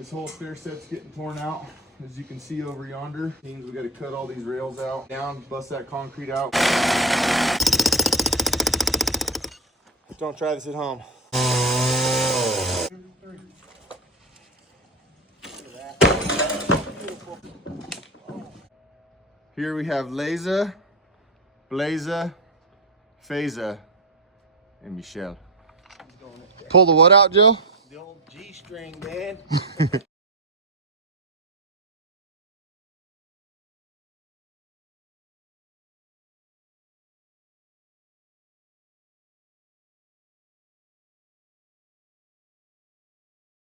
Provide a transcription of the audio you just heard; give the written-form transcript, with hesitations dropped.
This whole stair set's getting torn out. As you can see over yonder, means we got to cut all these rails out, down, bust that concrete out. Don't try this at home. Here we have Leza, Blaza, Faza, and Michelle. Pull the what out, Jill? The old G string, man.